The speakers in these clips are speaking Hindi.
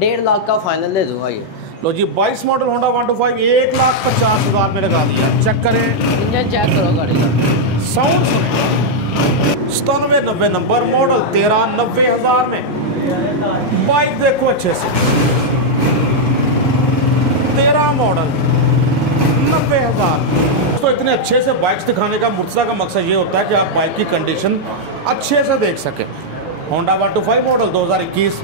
1.5 लाख का फाइनल दे दूंगा ये। लो जी 22 मॉडल होंडा 125 1,50,000 में लगा दिया। चेक करें, इंजन चेक करो गाड़ी का, साउंड सुने। 97-90 नंबर मॉडल 13,90,000 में। बाइक देखो अच्छे से, 13 मॉडल 90,000। तो इतने अच्छे से बाइक्स दिखाने का मुर्तज़ा का मकसद ये होता है कि आप बाइक की कंडीशन अच्छे से देख सकें। Honda 125 model 2021।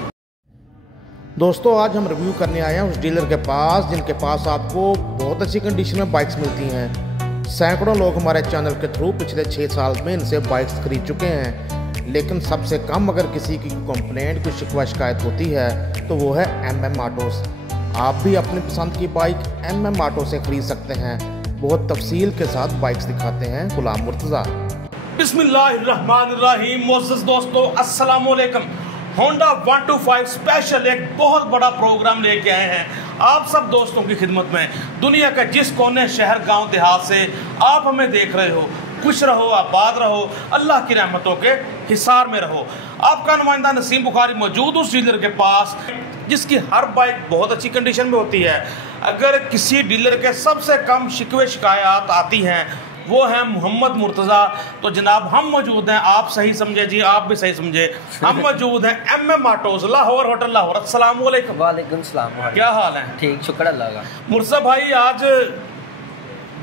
दोस्तों आज हम रिव्यू करने आए हैं उस डीलर के पास जिनके पास आपको बहुत अच्छी कंडीशन में बाइक्स मिलती हैं। सैकड़ों लोग हमारे चैनल के थ्रू पिछले 6 साल में इनसे बाइक्स खरीद चुके हैं, लेकिन सबसे कम अगर किसी की कंप्लेंट, कोई शिकवा शिकायत होती है तो वो है MM ऑटोस। आप भी अपनी पसंद की बाइक MM ऑटो से खरीद सकते हैं। बहुत तफसील के साथ बाइक्स दिखाते हैं गुलाम मुर्तज़ा। बिस्मिल्लाहिर्रहमानिर्रहीम। मोअज़्ज़ज़ दोस्तों अस्सलाम वालेकुम। होंडा 125 स्पेशल एक बहुत बड़ा प्रोग्राम लेके आए हैं आप सब दोस्तों की खिदमत में। दुनिया के जिस कोने, शहर, गांव, देहात से आप हमें देख रहे हो, खुश रहो, आबाद रहो, अल्लाह की रहमतों के हिसार में रहो। आपका नुमाइंदा नसीम बुखारी मौजूद उस डीलर के पास जिसकी हर बाइक बहुत अच्छी कंडीशन में होती है। अगर किसी डीलर के सबसे कम शिकवे शिकायत आती हैं वो है मोहम्मद मुर्तज़ा। तो जनाब हम मौजूद हैं, आप सही समझे जी, आप भी सही समझे, हम मौजूद हैं MM autos, Lahore, hotel Lahore. अस्सलाम वालेकुम। वालेकुम सलाम। क्या हाल है? ठीक, शुक्र अल्लाह का। मुर्तज़ा भाई आज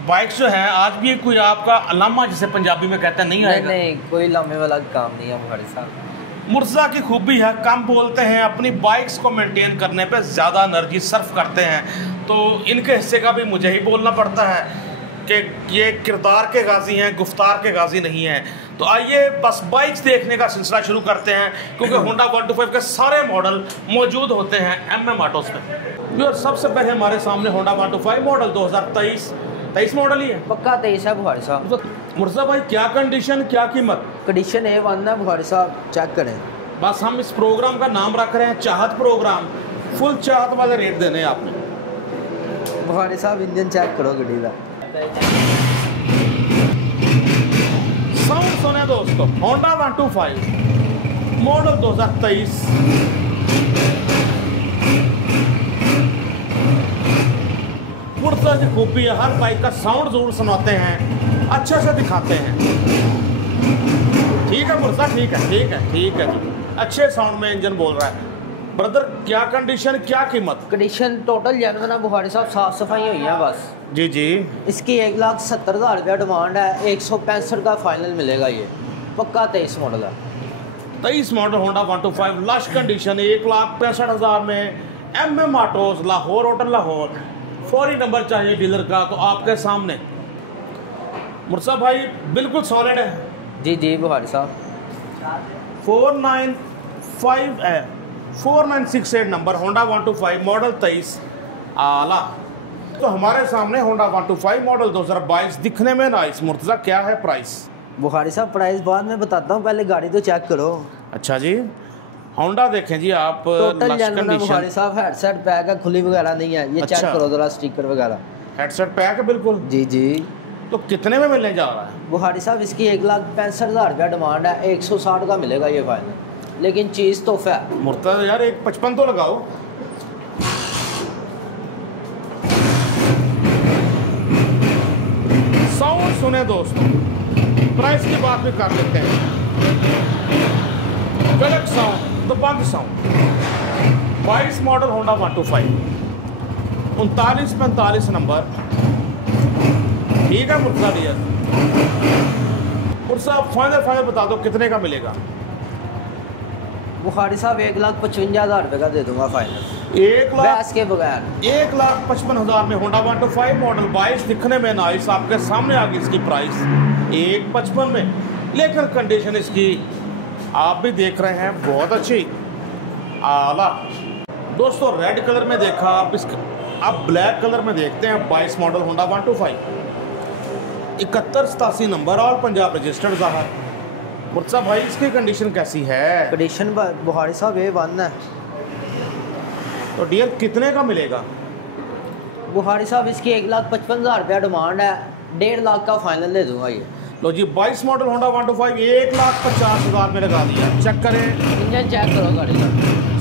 बाइक्स जो है, आज भी कोई आपका अलामा जिसे पंजाबी में कहते हैं नहीं आएगा? नहीं, कोई लामे वाला काम नहीं है हमारे साथ। मुर्तज़ा की खूबी है, कम बोलते हैं, अपनी बाइक्स को मेंटेन करने पे ज़्यादा एनर्जी सर्फ करते हैं। तो इनके हिस्से का भी मुझे ही बोलना पड़ता है कि ये किरदार के गाजी हैं, गुफ्तार के गाजी नहीं हैं। तो आइए बस बाइक्स देखने का सिलसिला शुरू करते हैं, क्योंकि होंडा 125 के सारे मॉडल मौजूद होते हैं MM ऑटोस में। और सबसे पहले हमारे सामने होंडा 125 मॉडल 2023 मॉडल ही है। पक्का 23 है बुखारी साहब। मुर्तज़ा भाई क्या कंडीशन, क्या कीमत? कंडीशन A1 है बुखारी साहब, चेक करें। बस हम इस प्रोग्राम का नाम रख रहे हैं चाहत प्रोग्राम। फुल चाहत वाले रेट देने हैं आपने। बुखारी साहब इंजन चेक करो गड्डी का। साउंड सुने दोस्तों, होंडा 125 मॉडल 2023। मुर्तज़ा की खूबी है, हर बाइक का साउंड जरूर सुनाते हैं, अच्छे से दिखाते हैं। ठीक है मुर्तज़ा, ठीक है जी, अच्छे साउंड में इंजन बोल रहा है। ब्रदर क्या कंडीशन, क्या कीमत? कंडीशन टोटल जेन्युइन है बुखारी साहब, साफ सफाई हुई है बस। जी जी। इसकी 1,70,000 रुपया डिमांड है, 165 का फाइनल मिलेगा ये। पक्का 23 मॉडल है। 23 मॉडल होंडा 125 लश कंडीशन 1,65,000 में। MM autos, Lahore, hotel Lahore. फौरी नंबर चाहिए डीलर का तो आपके सामने। मुर्तज़ा भाई बिल्कुल सॉलिड है। जी जी बुखारी साहब। 4968 नंबर होंडा 125 मॉडल 23 आला। तो हमारे सामने होंडा 125 मॉडल 2022 दिखने में नाइस। मुर्तज़ा क्या है प्राइस? बुखारी साहब प्राइस बाद में बताता हूँ, पहले गाड़ी तो चेक करो। अच्छा जी, होंडा देखें जी आप। टोटल जेन्युइन बुखारी साहब, हेडसेट पैक है, खुली वगैरह नहीं है ये। अच्छा। चेक करो जरा स्टिकर वगैरह। हेडसेट पैक है बिल्कुल। जी जी। तो कितने में मिलने जा रहा है? बुखारी साहब इसकी 1,65,000 रुपया डिमांड है, 160 का मिलेगा ये फाइनल, लेकिन चीज़ तोहफा है। मुर्तज़ा यार 155 तो लगाओ। साउंड सुने दोस्तों, प्राइस की बात भी कर लेते हैं। गलत साउंड, दबंग साउंड। 22 model Honda 125 3945 number. ठीक है मुर्तज़ा भैया, मुर्तज़ा फाइनल बता दो कितने का मिलेगा? बुखारी साहब 1,55,000 रुपये का दे दूंगा फाइनल, 1 लाख के बगैर। 1,55,000 में होंडा 125 मॉडल 22 दिखने में नाइस। आपके सामने आ गई इसकी प्राइस 1,55 में, लेकिन कंडीशन इसकी आप भी देख रहे हैं बहुत अच्छी आला। दोस्तों रेड कलर में देखा आप, अब ब्लैक कलर में देखते हैं। 22 मॉडल होंडा 125 7187 नंबर और पंजाब रजिस्टर्ड ज़ाहिर। मुर्तज़ा भाई इसकी कंडीशन कैसी है? कंडीशन बुखारी साहब A1 है। तो डील कितने का मिलेगा? बुखारी साहब इसकी 1,55,000 रुपया डिमांड है, 1.5 लाख का फाइनल दे दूंगा ये। लो जी 22 मॉडल होंडा 125 1,50,000 में लगा दिया। चेक करें, इंजन चेक करो गाड़ी का,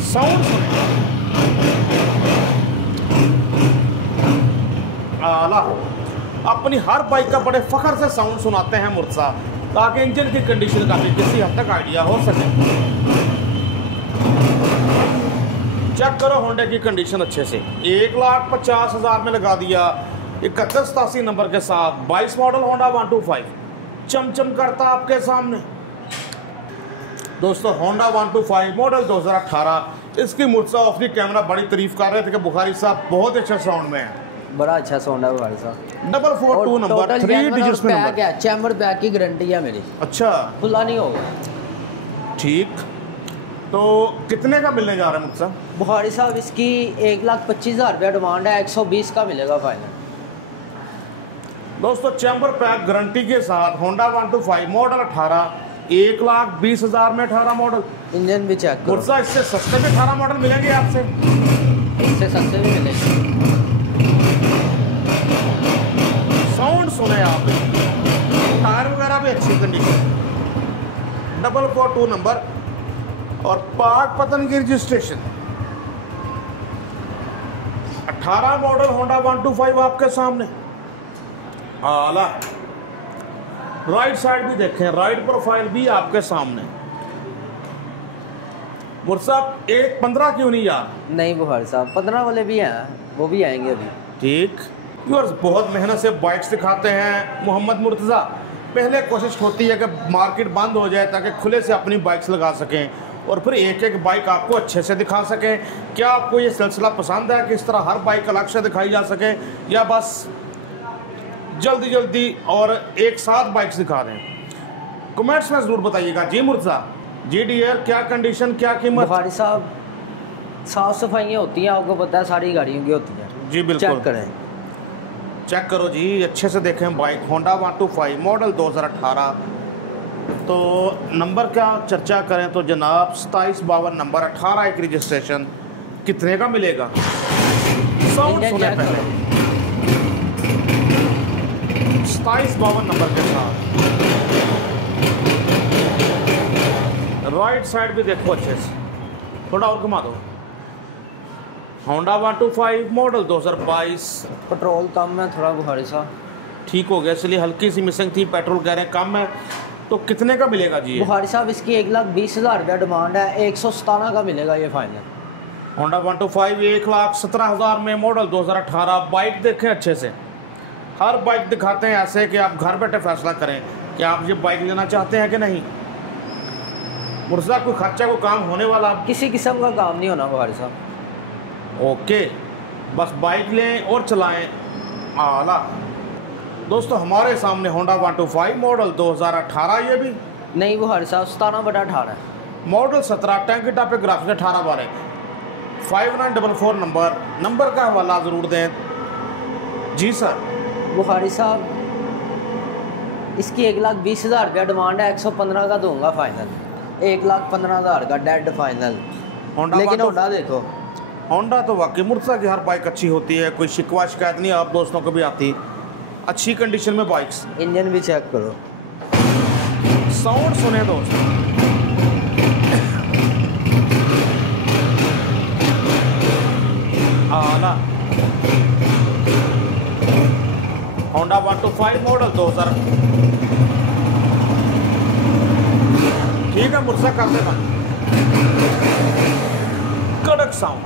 साउंड सुने। आला। अपनी हर बाइक का बड़े फख्र से साउंड सुनाते हैं मुर्तज़ा, ताकि इंजन की कंडीशन का भी किसी हद तक आइडिया हो सके। चेक करो होंडा की कंडीशन अच्छे से। 1,50,000 में लगा दिया 7187 नंबर के साथ 22 मॉडल होंडा 125 चमचम करता आपके सामने। दोस्तों होंडा 125 मॉडल 2018, इसकी मुर्तज़ा ऑफ दी कैमरा बड़ी तारीफ कर रहे थे कि बुखारी साहब बहुत अच्छा साउंड में है, बड़ा अच्छा साउंड है बुखारी साहब। 442 नंबर 3 डिजिट्स में नंबर है, चैम्बर बैग की गारंटी है मेरी। अच्छा खुला नहीं होगा। ठीक, तो कितने का मिलने जा रहा है मुझसे? बुखारी साहब इसकी 1,25,000 रुपया डिमांड है, 120 का मिलेगा फाइनल। दोस्तों चैम्बर पैक गारंटी के साथ होंडा 125 मॉडल 18, 1,20,000 में 18 मॉडल। इंजन भी चेक करो। मुर्तज़ा इससे सस्ते में 18 मॉडल मिलेंगे आपसे? इससे सस्ते भी मिलेंगे। साउंड सुने आप, टायर वगैरह भी अच्छी कंडीशन, 442 नंबर और पाक पतन की रजिस्ट्रेशन। 18 मॉडल होंडा 125 आपके सामने आला। राइट साइड भी देखें, राइट प्रोफाइल भी आपके सामने। मुर्तज़ा एक 15 क्यों नहीं यार? नहीं बुखारी साहब 15 वाले भी हैं, वो भी आएंगे अभी। ठीक व्यूअर्स, बहुत मेहनत से बाइक्स दिखाते हैं मोहम्मद मुर्तज़ा। पहले कोशिश होती है कि मार्केट बंद हो जाए ताकि खुले से अपनी बाइक्स लगा सकें और फिर एक एक बाइक आपको अच्छे से दिखा सकें। क्या आपको ये सिलसिला पसंद है कि इस तरह हर बाइक अलग से दिखाई जा सके, या बस जल्दी जल्दी और एक साथ बाइक्स दिखा दें? कमेंट्स में ज़रूर बताइएगा। जी मुर्तज़ा, जी डियर, क्या कंडीशन, क्या कीमत? बुखारी साहब साफ़ सफाइयाँ होती हैं, आपको पता है सारी गाड़ियों की होती हैं। जी बिल्कुल, चेक करें, चेक करो जी, अच्छे से देखें बाइक होंडा 125 मॉडल 2018। तो नंबर का चर्चा करें तो जनाब 2752 नंबर 18 एक रजिस्ट्रेशन कितने का मिलेगा? साउंड सुने पहले। 2752 नंबर के साथ राइट साइड भी देखो अच्छे से, थोड़ा और घुमा दो। Honda 125 model 2022। पेट्रोल कम है थोड़ा बुखारी साहब। ठीक हो गया, इसलिए हल्की सी मिसिंग थी, पेट्रोल कह रहे हैं कम है। तो कितने का मिलेगा जी? बुखारी साहब इसकी 1,20,000 रुपया डिमांड है, 117 का मिलेगा ये फाइनल। होंडा 125 1,17,000 में मॉडल 2018। बाइक देखें अच्छे से, हर बाइक दिखाते हैं ऐसे कि आप घर बैठे फैसला करें कि आप ये बाइक लेना चाहते हैं कि नहीं। मुर्तज़ा कोई खर्चा को काम होने वाला? किसी किस्म का काम नहीं होना बुखारी साहब। ओके, बस बाइक लें और चलाएं आला। दोस्तों हमारे सामने होंडा 125 मॉडल 2018, ये भी नहीं बुखारी साहब 17/18 है मॉडल 17, टैंकी टॉप पे ग्राफिक्स 18 बार है। 5944 नंबर का हवाला ज़रूर दें। जी सर। बुखारी साहब इसकी 1,20,000 रुपया डिमांड है, 115 का दूंगा फाइनल। 1,15,000 का डेड फाइनल। लेकिन होंडा देखो, होंडा तो वाकई मुर्तज़ा की हर बाइक अच्छी होती है, कोई शिकवा शिकायत नहीं आप दोस्तों को भी आती, अच्छी कंडीशन में बाइक्स। इंजन भी चेक करो, साउंड सुने दोस्त। आला होंडा 125 मॉडल 2000। ठीक है मुर्तज़ा, करते बंद। कड़क साउंड।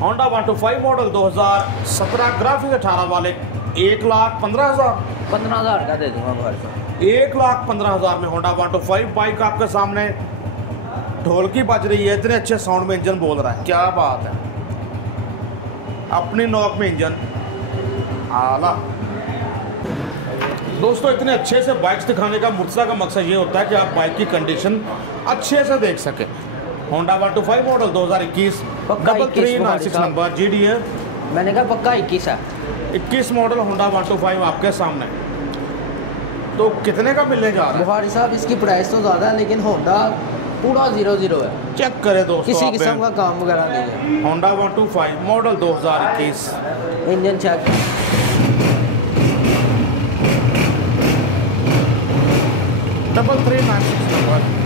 होंडा 125 मॉडल 2017 ग्राफिक्स 18 वाले 1,15,000। 15,000 का दे दूंगा भाई साहब। 1,15,000 में होंडा 125 बाइक आपके सामने। ढोलकी बज रही है, इतने अच्छे साउंड में इंजन बोल रहा है, क्या बात है। अपनी नॉक में इंजन आला। दोस्तों इतने अच्छे से बाइक्स दिखाने का मुर्तज़ा का मकसद ये होता है कि आप बाइक की कंडीशन अच्छे से देख सकें। Honda 125 model 2021 3396 number GDA। मैंने कहा पक्का 21 है। 21 मॉडल होंडा 125 आपके सामने। तो कितने का मिलने जा रहा है? बुखारी साहब इसकी प्राइस तो ज़्यादा है, लेकिन होंडा पूरा 0-0 है। चेक करें दोस्तों, किसी किस्म का काम वगैरह नहीं है। Honda 125 model 2021। Engine check, 3396 number.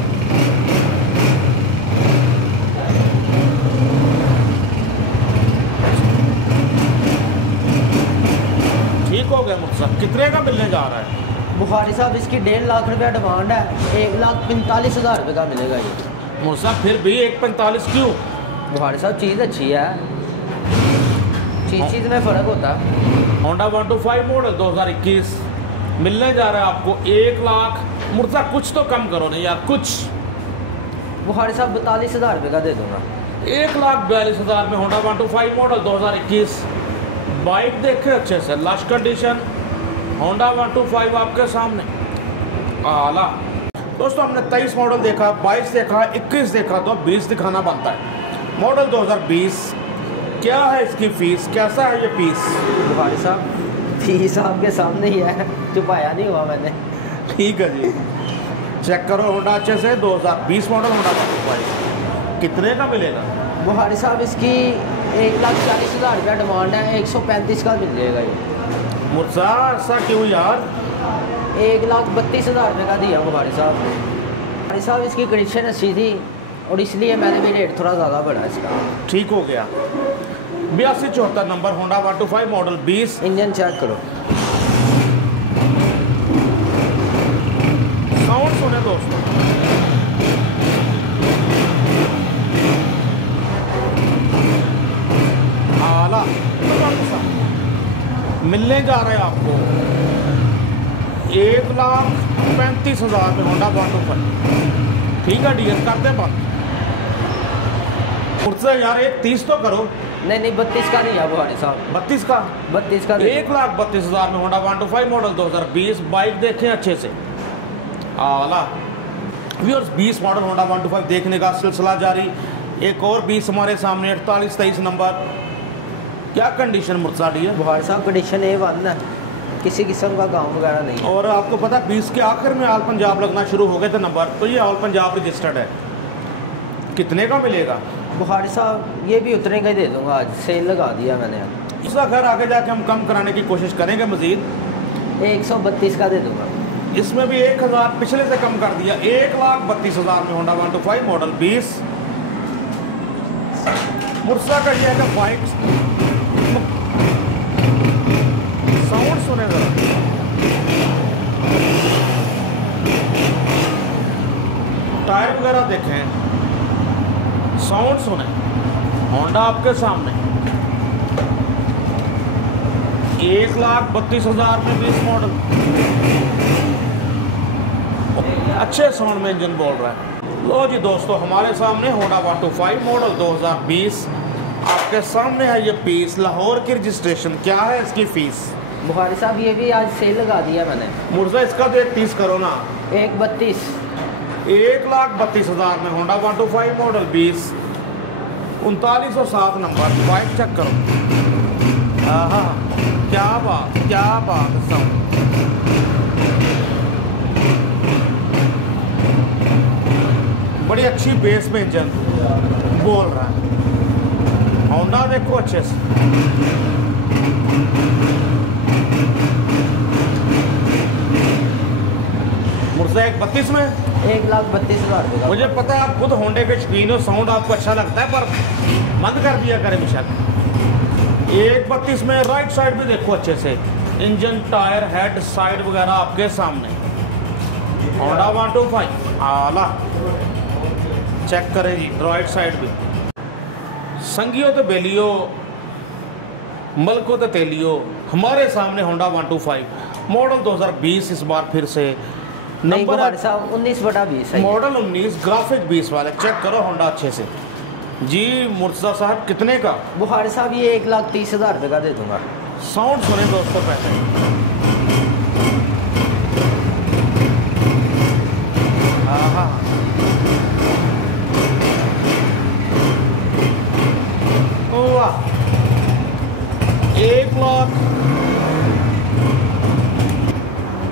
Murtaza, कितने का मिलने जा रहा है? बुखारी साहब इसकी 1.5 लाख रुपया डिमांड है, 1,45,000 रुपये का मिलेगा ये। मुर्तज़ा फिर भी 1,45 क्यों? बुखारी साहब चीज़ अच्छी है, चीज़ में फ़र्क होता है। होंडा 125 मॉडल 2021 मिलने जा रहा है आपको 1 लाख। मुर्तज़ा कुछ तो कम करो नहीं यार, कुछ। बुखारी साहब 42,000 रुपये का दे दूँगा। 1,42,000 में होंडा 125 मॉडल 2021 बाइक देखे अच्छे से, लश कंडीशन, होंडा 125 आपके सामने, आला। दोस्तों हमने 23 मॉडल देखा, 22 देखा, 21 देखा, तो 20 दिखाना बनता है। मॉडल 2020 क्या है इसकी फीस, कैसा है ये पीस? बुखारी साहब फीस आपके सामने ही है, छुपाया नहीं हुआ मैंने। ठीक है जी, चेक करो होंडा अच्छे से। 2020 मॉडल होंडा 125 कितने का मिलेगा? बुखारी साहब इसकी 1,40,000 रुपया डिमांड है, 135 का मिल जाएगा ये। मुर्तज़ा ऐसा क्यों यार? 1,32,000 रुपये का दिया बुखारी साहब। बुखारी साहब इसकी कंडीशन अच्छी थी और इसलिए मैंने भी रेट थोड़ा ज़्यादा बढ़ा इसका। ठीक हो गया। 8274 number Honda 125 model 20। Engine check करो, साउंड सुने दोस्तों, आला। मिलने जा रहे हैं आपको 1,35,000 में होंडा 125। ठीक है डीएस करते हैं बात। मुझसे यार 1,30 तो करो। नहीं 32 का नहीं है बुखारी साहब, 32 का? 32 का 1,32,000 में होंडा 125 मॉडल 2020 बाइक देखें अच्छे से, आला। व्यूअर्स 20 मॉडल होंडा 125 देखने का सिलसिला जारी। एक और 20 हमारे सामने 4823 नंबर। क्या कंडीशन मुर्तज़ा डी है? बुखारी साहब कंडीशन A1 है, किसी किस्म का काम वगैरह नहीं है। और आपको पता 20 के आखिर में ऑल पंजाब लगना शुरू हो गए थे नंबर, तो ये ऑल पंजाब रजिस्टर्ड है। कितने का मिलेगा? बुखारी साहब ये भी उतने का ही दे दूंगा, आज सेल लगा दिया मैंने। इसका खैर आगे जाके हम कम कराने की कोशिश करेंगे मजीद। 132 का दे दूंगा। इसमें भी 1,000 पिछले से कम कर दिया। 1,32,000 में होंडा 125 मॉडल 20। मुर्तज़ा का ये है कि बाइक साउंड सुने जरा, टायर वगैरह देखें, साउंड सुने। होंडा आपके सामने 1,32,000 में 20 मॉडल, अच्छे साउंड में इंजन बोल रहा है। लो जी दोस्तों, हमारे सामने होंडा 125 मॉडल 2020 आपके सामने है ये पीस। लाहौर की रजिस्ट्रेशन, क्या है इसकी फीस? बुखारी साहब ये भी आज सेल लगा दिया मैंने। मुर्तज़ा इसका तो 1,30 करो ना। 132। 1,32,000 में Honda 125 model 20 3907 number. Bike check करो, हाँ क्या बात साउंड। बड़ी अच्छी बेस में इंजन बोल रहा है। होंडा देखो अच्छे से, मुर्तज़ा 1,32 में 1,32,000 रुपये का। मुझे पता है आप खुद होंडे के शौकीन हो, साउंड आपको अच्छा लगता है, पर बंद कर दिया करें मिशाल। 1,32 में राइट साइड भी देखो अच्छे से, इंजन, टायर, हेड, साइड वगैरह आपके सामने। होंडा 125 आला, चेक करें जी राइट साइड भी। संगियो तो बेलियो, मलको तो तेलियो, हमारे सामने होंडा 125 मॉडल 2020 इस बार फिर से। नहीं बुखारी साहब 19/20 है। मॉडल 19, ग्राफिक 20 वाले। चेक करो होंडा अच्छे से जी। मुर्तज़ा साहब कितने का? बुखारी साहब ये 1,30,000 रुपये का दे दूंगा। साउंड सुने दोस्तों पहले, हाँ 1,00,000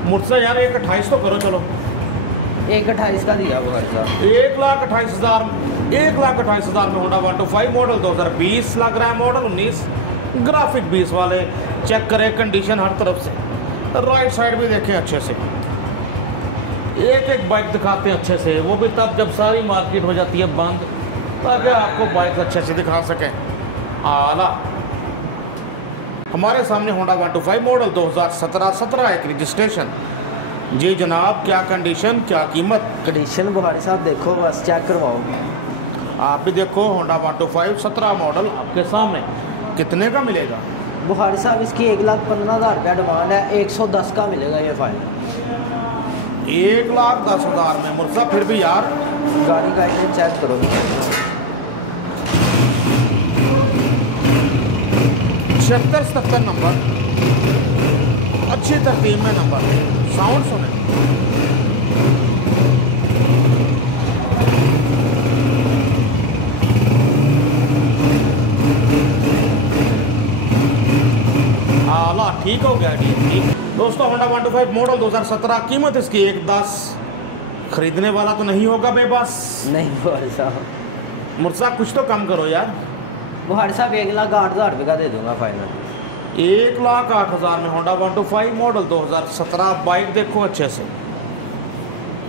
मुझसे यार 1,28 तो करो चलो। 1,28 का दिया बुखारी साहब। 1,28,000 1,28,000 में होंडा 125 मॉडल 2020 लग रहा है। मॉडल 19, ग्राफिक 20 वाले। चेक करें कंडीशन हर तरफ से, राइट साइड भी देखें अच्छे से। एक बाइक दिखाते हैं अच्छे से, वो भी तब जब सारी मार्केट हो जाती है बंद, ताकि आपको बाइक अच्छे से दिखा सकें। आला हमारे सामने होंडा 125 मॉडल 2017 17 एक रजिस्ट्रेशन। जी जनाब, क्या कंडीशन, क्या कीमत? कंडीशन बुखारी साहब देखो, बस चेक करवाओ। आप भी देखो, होंडा 125 17 मॉडल आपके सामने, कितने का मिलेगा? बुखारी साहब इसकी 1,15,000 रुपया डिमांड है, 110 का मिलेगा ये फाइनल। 1,10,000 में मुर्सा, फिर भी यार गाड़ी का इंजन चेक करो। 76-77 नंबर, अच्छी तरतीब में नंबर। साउंड सुने, आला ठीक हो गया ठीक। दोस्तों होंडा 125 मॉडल 2017, कीमत इसकी 1,10। खरीदने वाला तो नहीं होगा बेबस? नहीं बुखारी साहब। मुर्सा कुछ तो कम करो यार। बुखारी साहब 1,08,000 रुपये का दे दूंगा फाइनल। 1,08,000 में होंडा 125 मॉडल 2017। बाइक देखो अच्छे से,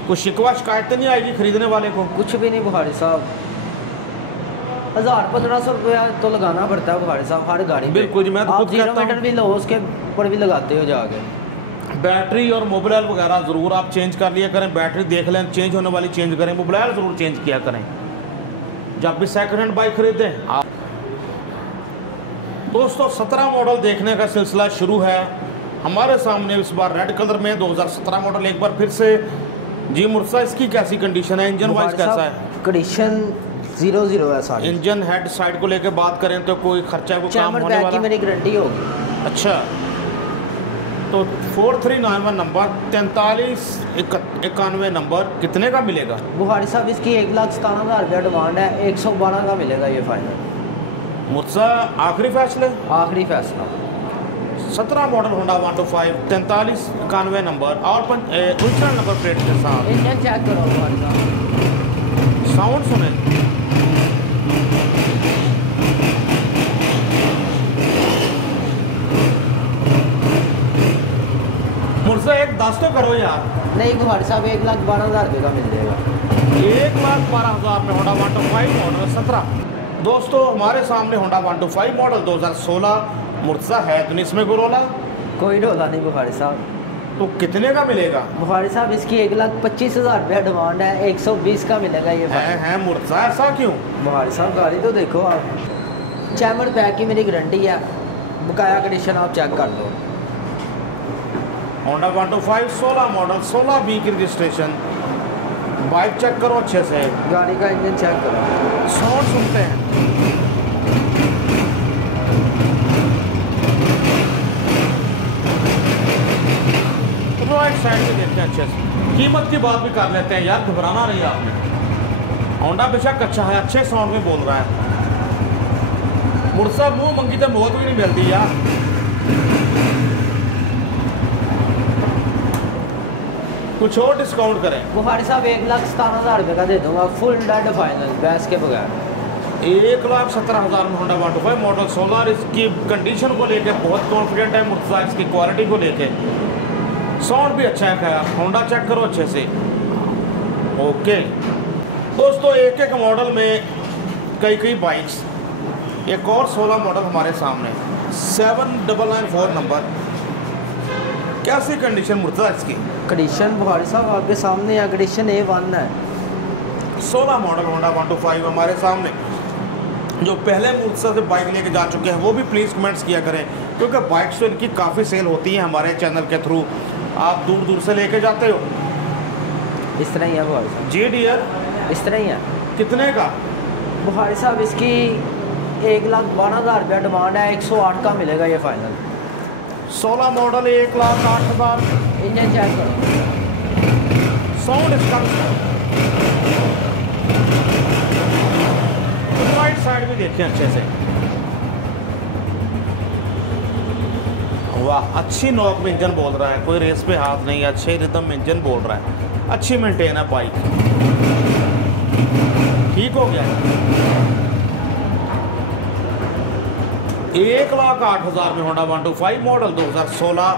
कुछ शिकवा शिकायत तो नहीं आएगी खरीदने वाले को? कुछ भी नहीं बुखारी साहब, 1,000-1,500 रुपया तो लगाना पड़ता है बुखारी साहब हर गाड़ी पे। बिल्कुल जी, मैं तो आप खुद कहता 0 मीटर हूं। भी लो, उसके ऊपर भी लगाते हो जाके। बैटरी और मोबाइल वगैरह ज़रूर आप चेंज कर लिया करें। बैटरी देख लें, चेंज होने वाली चेंज करें। मोबाइल ज़रूर चेंज किया करें जब भी सेकंड हैंड बाइक खरीदें आप। दोस्तों 17 मॉडल देखने का सिलसिला शुरू है हमारे सामने, इस बार रेड कलर में 2017 मॉडल। एक बार फिर से जी मुर्सा, इसकी कैसी कंडीशन है? इंजन वाइज कैसा है? कंडीशन 0-0 है सारी। इंजन हेड साइड को लेकर बात करें तो कोई खर्चा को काम चैमर होने बैग की वाला? मेरी गारंटी होगी। अच्छा, तो 4391 नंबर, 4391 नंबर, कितने का मिलेगा? बुखारी साहब इसकी 1,17,000 रुपया डिमांड है, 112 का मिलेगा ये फाइनल। मुझसे आखिरी फैसले, आखिरी फैसला। 17 मॉडल होंडा 125 4391 नंबर और ओरिजिनल नंबर प्लेट के साथ। इंजन चेक करो बुखारी साहब। साउंड सुने, मुझसे 1,10 तो करो यार। नहीं बुखारी साहब 1,12,000 रुपये का मिल जाएगा। 1,12,000 में होंडा 125 मॉडल 17। दोस्तों हमारे सामने होंडा 125 मॉडल 2016 मुर्सा है तो इसमें गुरोला कोई डोला नहीं बुखारी साहब। तो कितने का मिलेगा? बुखारी साहब इसकी 1,25,000 रुपया डिमांड है, 120 का मिलेगा ये है मुर्सा, ऐसा क्यों? बुखारी साहब गाड़ी तो देखो आप, चैमर बैग की मेरी गारंटी है, बकाया कंडीशन आप चेक कर लो। होंडा 125 16 मॉडल 16B की रजिस्ट्रेशन। बाइक चेक करो अच्छे से, गाड़ी का इंजन चेक करो। साउंड सुनते हैं, राइट साइड से देखते हैं अच्छे से। कीमत की बात भी कर लेते हैं यार, घबराना नहीं आपने। होंडा बेशक अच्छा है, अच्छे साउंड में बोल रहा है। मुर्सा मुंह मंगी तो मौत भी नहीं मिलती यार। कुछ और डिस्काउंट करें? बुखारी साहब 1,17,000 रुपये का दे दूंगा, फुल डेड फाइनल, बैस के बगैर। 1,17,000 में होंडा 125 मॉडल 16। इसकी कंडीशन को लेके बहुत कॉन्फिडेंट है मुर्सा, इसकी क्वालिटी को लेके। साउंड भी अच्छा है, खैर होंडा चेक करो अच्छे से। ओके दोस्तों, एक एक मॉडल में कई कई बाइक्स। एक और 16 मॉडल हमारे सामने 7994 नंबर। कैसी कंडीशन मुर्सा इसकी? कंडीशन बुखारी साहब आपके सामने है, कंडीशन A1 है। 16 मॉडल होंडा 125 हमारे सामने। जो पहले मुर्सा से बाइक लेके जा चुके हैं वो भी प्लीज़ कमेंट्स किया करें, क्योंकि बाइक्स तो इनकी काफ़ी सेल होती हैं हमारे चैनल के थ्रू। आप दूर दूर से लेके जाते हो। इस तरह ही है बुखारी साहब, जी डियर, इस तरह ही है। कितने का? बुखारी साहब इसकी 1,12,000 रुपया डिमांड है, 108 का मिलेगा ये फाइनल। 16 मॉडल 1,08,000। इंजन चेक करो। साउंड इसका राइट साइड भी देखें अच्छे से। वाह, अच्छी नॉक में इंजन बोल रहा है, कोई रेस पे हाथ नहीं, अच्छे रिदम में इंजन बोल रहा है, अच्छी मेंटेन है बाइक। ठीक हो गया। 1,08,000 में होंडा 125 मॉडल 2016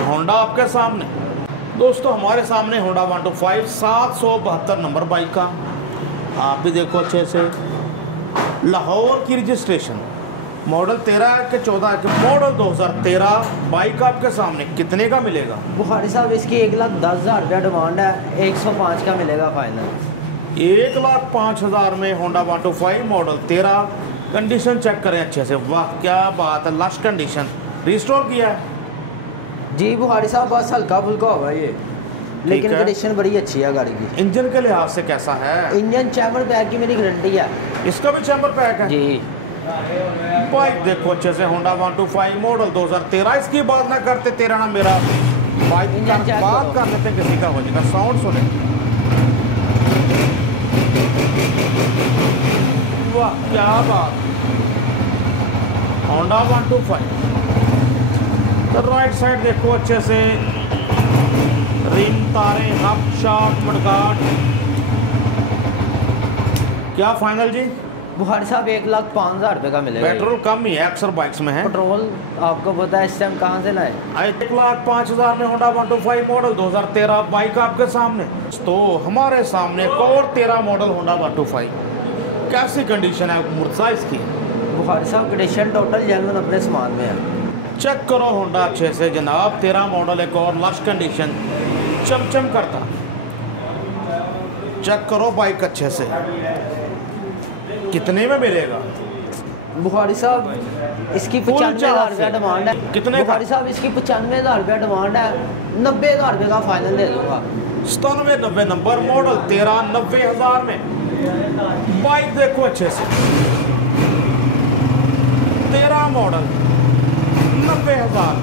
होंडा आपके सामने। दोस्तों हमारे सामने होंडा 125 772 नंबर बाइक का, आप भी देखो अच्छे से। लाहौर की रजिस्ट्रेशन, मॉडल 13 के 14 के मॉडल 2013 बाइक आपके सामने कितने का मिलेगा? बुखारी साहब इसकी 1,10,000 रुपया डिमांड है, 105 का मिलेगा फाइनल। 1,05,000 में होंडा 125 मॉडल 13। कंडीशन चेक करें अच्छे से, वाह क्या बात है, लश कंडीशन। रिस्टोर किया है जी बुखारी साहब, बस हल्का फुल्का होगा ये, लेकिन कंडीशन बड़ी अच्छी है गाड़ी की। इंजन के लिहाज से कैसा है? इंजन चैम्बर पैक की मेरी गारंटी है। इसका भी चैम्बर पैक है जी। बाइक देखो अच्छे से, होंडा 125 मॉडल 2013। इसकी बात ना करते, तेरा ना मेरा बाइक का बात कर लेते किसी का हो जाएगा। साउंड सुने, वाह क्या बात। होंडा 125। तो राइट साइड देखो अच्छे से, रिम, तारे, हब, शॉक, मडगार्ड। क्या फाइनल जी? बुखारी साहब 1,05,000 रुपये का मिलेगा। पेट्रोल कम ही है, अक्सर बाइक्स में है पेट्रोल, आपको पता है इस टाइम कहाँ से लाए। 1,05,000 में होंडा 125 मॉडल 2013 बाइक आपके सामने। तो हमारे सामने एक और 13 मॉडल होंडा 125। कैसी कंडीशन है मुर्जा इसकी? बुखारी साहब कंडीशन टोटल जेन्युइन अपने सामान में है। चेक करो होंडा अच्छे से जनाब, 13 मॉडल, एक और लश कंडीशन, चमचम करता। चेक करो बाइक अच्छे से, कितने में मिलेगा? बुखारी साहब इसकी 95,000 रुपया डिमांड है। कितने? बुखारी साहब इसकी 95,000 रुपया डिमांड है, 90,000 रुपये का फाइनल दे दूंगा। 97 90 नंबर मॉडल 13, 90,000 में। बाइक देखो अच्छे से, 13 मॉडल 90,000।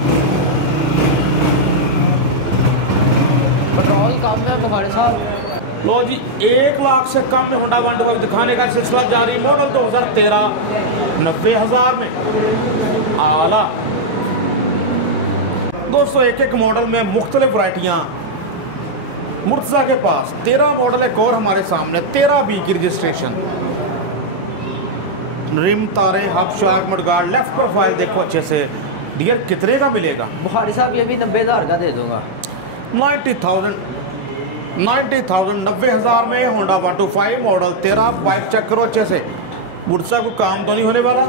पेट्रोल कम है बुखारी साहब। लो जी, 1 लाख से कम में होंडा 125 दिखाने का सिलसिला जारी। मॉडल 2013, 90,000 में आला। दोस्तों एक एक मॉडल में मुख्तलिफ वैरायटियाँ मुर्तज़ा के पास। 13 मॉडल एक और हमारे सामने, 13B की रजिस्ट्रेशन, रिम, तारे, hub, shock, mudguard, left profile देखो अच्छे से। डियर कितने का मिलेगा? बुखारी साहब ये भी 90,000 का दे दूंगा। 90,000 90,000 में होंडा 125 मॉडल 13 बाइक। चेक करो अच्छे से, मुर्तज़ा को काम तो नहीं होने वाला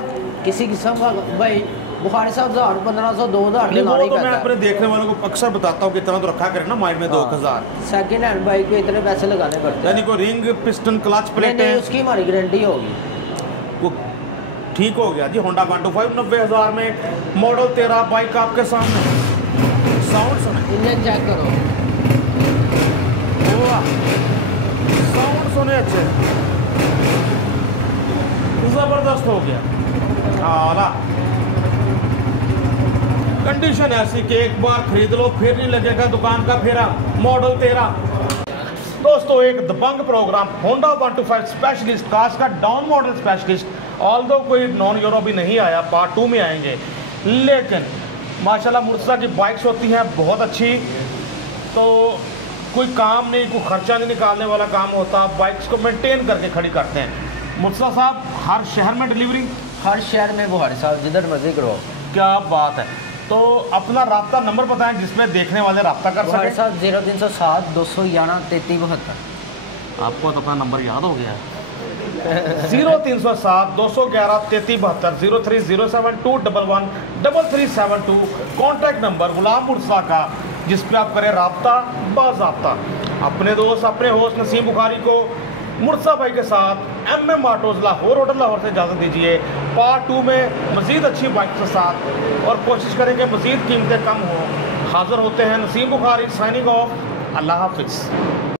किसी किस्म का भाई। बुखारी साहब 1,500 2,000 तो मैं अपने देखने वालों को अक्सर बताता हूँ कि इतना तो रखा करें ना माइंड में। 2,000 सेकंड हैंड बाइक पे इतने पैसे लगाने पड़ते हैं। यानी कोई रिंग, पिस्टन, क्लच प्लेट है, उसकी हमारी गारंटी होगी। वो ठीक हो गया जी। होंडा 125 90,000 में मॉडल 13 बाइक आपके सामने। साउंड सुने, इंजन चेक करो, साउंड सुने अच्छे, जबरदस्त हो गया आला। कंडीशन ऐसी कि एक बार खरीद लो फिर नहीं लगेगा दुकान का फेरा। मॉडल 13। दोस्तों एक दबंग प्रोग्राम होंडा 125 स्पेशलिस्ट, खासकर डाउन मॉडल स्पेशलिस्ट। ऑल्दो कोई नॉन यूरो भी नहीं आया, पार्ट 2 में आएंगे, लेकिन माशाल्लाह मुर्तज़ा की बाइक्स होती हैं बहुत अच्छी। तो कोई काम नहीं, कोई खर्चा नहीं निकालने वाला काम होता, बाइक्स को मेंटेन करके खड़ी करते हैं मुर्तज़ा साहब। हर शहर में डिलीवरी, हर शहर में बुखारी साहब जिधर मर्जी करो। क्या बात है। तो अपना राब्ता नंबर बताएं जिसमें देखने वाले राब्ता कर सकें। साहब 0307 211 3372। आपको तो अपना नंबर याद हो गया है। 0307 211 3372, 0307 211 कॉन्टैक्ट नंबर गुलाम मुर्तज़ा का, जिस पे आप करें राब्ता बाज़ाब्ता। अपने दोस्त, अपने होस्ट नसीम बुखारी को मुर्तज़ा भाई के साथ MM autos Lahore, hotel Lahore से इजाज़त दीजिए। पार्ट 2 में मज़ीद अच्छी बाइक के साथ, और कोशिश करेंगे मज़ीद कीमतें कम हो। हाज़िर होते हैं नसीम बुखारी, साइनिंग ऑफ। अल्लाह हाफिज़।